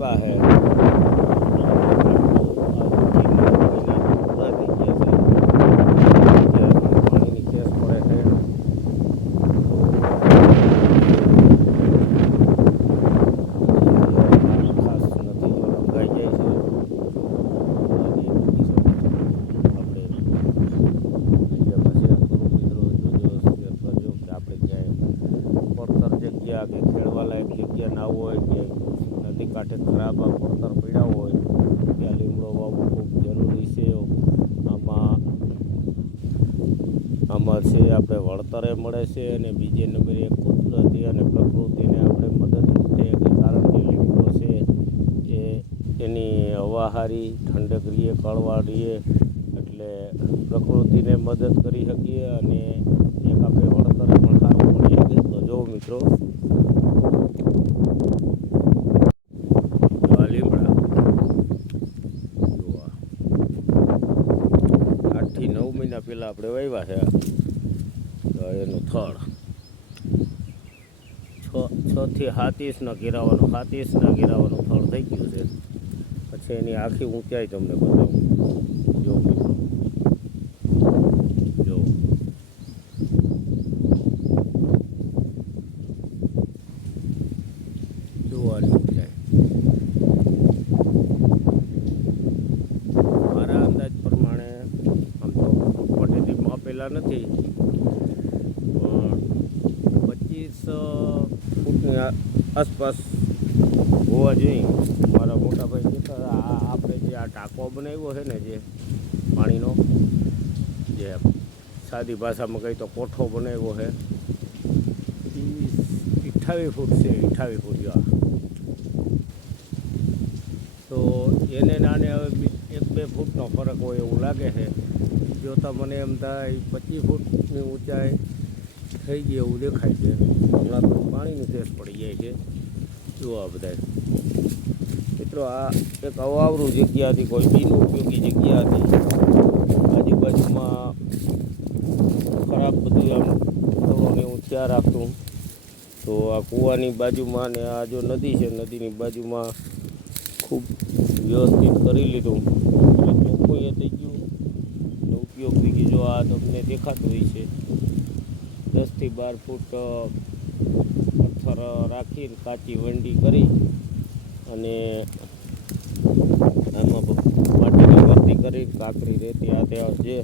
આપ્યા છે પાણીની કેસ પડે છે ખાસ નદીઓ લંબાઈ જાય છે જગ્યા કે ખેડવાલાયક જગ્યા ના હોય કે નદી કાંઠે ખરાબ પડતર પડ્યા હોય ત્યાં લીમડો વાવવો ખૂબ જરૂરી છે. આમાં છે આપણે વળતરે મળે છે અને બીજે નંબરે એક કુદરતી અને પ્રકૃતિને આપણે મદદરૂપ થઈએ કે કારણ કે લીમડો છે એ એની હવાહારી ઠંડક રહીએ કળવા રહીએ એટલે પ્રકૃતિને મદદ કરી શકીએ અને એક આપણે વળતરે પણ સારું મળી શકે. તો જો મિત્રો લીમડા 8 થી 9 મહિના પહેલાં આપણે વાવ્યા છે. એનું થડ 6 થી 7 ઇંચના ઘેરાવાનું 7 ઇંચના ઘેરાવાનું થડ થઈ ગયું છે. પછી એની આખી ઊંચાઈ તમને બતાવું. જો જો જોવાની ઊંચાઈ મારા અંદાજ પ્રમાણે આમ તો ફૂટપટ્ટીથી માપેલા નથી પણ 25 ફૂટની આસપાસ હોવા જોઈએ. મારા મોટાભાઈ કહેતા આપણે જે આ ટાંકો બનાવ્યો છે ને જે પાણીનો જે સાદી ભાષામાં કહી તો કોઠો બનાવ્યો છે એ 28 ફૂટ છે. 28 ફૂટ જેવા તો એને નાને હવે 1-2 ફૂટનો ફરક હોય એવું લાગે છે. જોતાં મને એમ થાય 25 ફૂટની ઊંચાઈ થઈ ગઈ એવું દેખાય છે. હમણાં તો પાણીની ફેસ પડી જાય છે. જુઓ આ બધા મિત્રો આ એક અવાવરું જગ્યા હતી, કોઈ બિન ઉપયોગી જગ્યા હતી. આજુબાજુમાં ખરાબ બધું આમ થોડોને હું ત્યાં રાખતું. તો આ કૂવાની બાજુમાં ને આ જો નદી છે નદીની બાજુમાં ખૂબ વ્યવસ્થિત કરી લીધું એટલે ચોખ્ખું એ થઈ ગયું અને ઉપયોગ થઈ ગયો. જો આ તમને દેખાતું હોય છે 10 થી 12 ફૂટ પથ્થર રાખીને કાચી વંડી કરી અને આમાં માટીની ભરતી કરી કાંકરી રેતી આ ત્યાં જે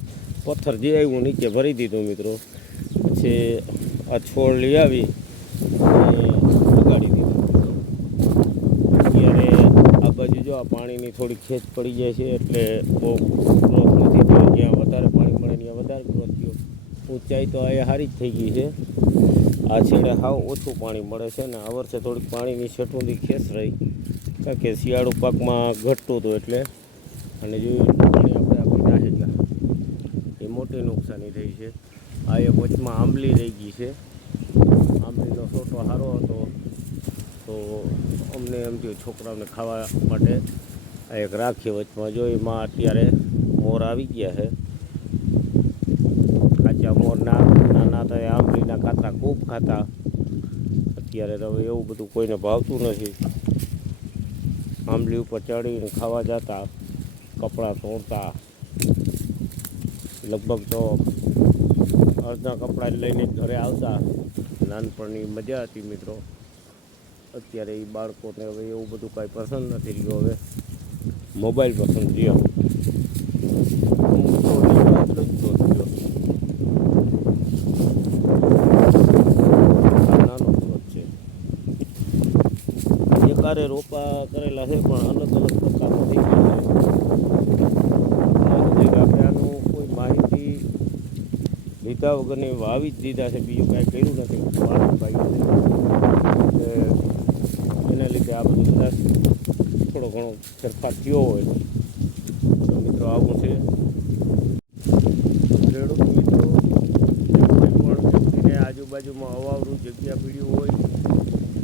પથ્થર જે આવ્યું નીચે ભરી દીધું મિત્રો. પછી આ છોડ લઈ આવી અને ઉગાડી દીધું. અત્યારે આ બાજુ જો આ પાણીની થોડી ખેંચ પડી જાય છે એટલે બહુ ગ્રોથ નથી થયો. જ્યાં વધારે પાણી મળે ત્યાં વધારે ગ્રોથ થયો. ઊંચાઈ તો આ સારી જ થઈ ગઈ છે. આ છેડે સાવ ઓછું પાણી મળે છે ને આ વર્ષે થોડીક પાણીની છેટુંથી ખેંચ રહી કારણ કે શિયાળુ પાકમાં ઘટતું હતું એટલે. અને જોયું પાણી આપણે આપી નાખેલા એ મોટી નુકસાની થઈ છે. આ એક વચમાં આંબલી રહી ગઈ છે. આંબલીનો છોટો સારો હતો તો અમને એમ થયું છોકરાઓને ખાવા માટે આ એક રાખીએ વચમાં. જો એમાં અત્યારે મોર આવી ગયા છે. કાચા મોર નાના હતા આંબલીના ખાતા ખૂબ ખાતા. અત્યારે તો હવે એવું બધું કોઈને ભાવતું નથી. આંબલી ઉપર ચડીને ખાવા જતા, કપડાં તોડતા. લગભગ તો અડધા કપડાં લઈને ઘરે આવતા. નાનપણની મજા હતી મિત્રો. અત્યારે એ બાળકોને હવે એવું બધું કાંઈ પસંદ નથી રહ્યું. હવે મોબાઈલ પસંદ રહ્યો. નાનો ગ્રોથ છે. એકારે રોપા કરેલા છે પણ અલગ અલગ પ્રકારના થઈ ગયા છે. આપણે આનું કોઈ માહિતી લીધા વગરની વાવી જ દીધા છે. બીજું કાંઈ કર્યું નથી. પાણી પાયું છે એના લીધે આ બધું કદાચ થોડો ઘણો ફેરફાર થયો હોય તો મિત્રો આવું છે. ખેડૂત મિત્રો કોઈ પણ વ્યક્તિને આજુબાજુમાં અવાવરું જગ્યા પીડ્યું હોય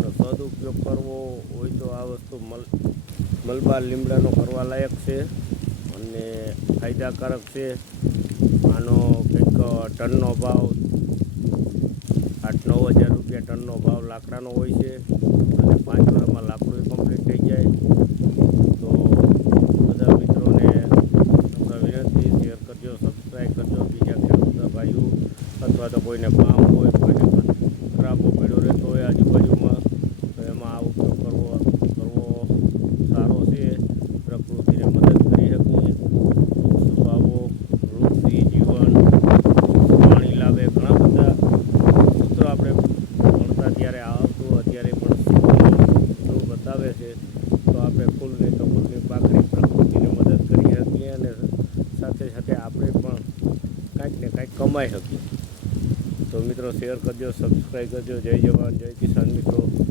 તો સદુપયોગ કરવો હોય તો આ વસ્તુ મલબાર લીમડાનો કરવા લાયક છે અને ફાયદાકારક છે. આનો કંઈક ટનનો ભાવ 8-9 હજાર રૂપિયા ટનનો ભાવ લાકડાનો હોય છે અને 5 વર્ષમાં લાકડું કમ્પ્લીટ થઈ જાય. તો બધા મિત્રોને નમ્ર વિનંતી, શેર કરજો, સબસ્ક્રાઈબ કરજો. બીજા ખેડૂત ભાઈઓ અથવા તો કોઈને પામ હોય, કોઈને ખરાબો પડ્યો રહેતો હોય આજુબાજુમાં, તો એમાં આ ઉપયોગ કરવો સારો છે. પ્રકૃતિને મદદ કરી શકીએ. વૃક્ષ વાવો, વૃક્ષથી જીવન, પાણી લાવે, ઘણા બધા સૂત્રો આપણે ભણતા ત્યારે આવતું, અત્યારે પણ બતાવે છે. તો આપણે ફૂલની તો ફૂલની પાકડી પ્રકૃતિને મદદ કરી શકીએ અને સાથે સાથે આપણે પણ કાંઈક ને કાંઈક કમાઈ શકીએ. તો મિત્રો શેર કરજો, સબસ્ક્રાઈબ કરજો. જય જવાન, જય કિસાન મિત્રો.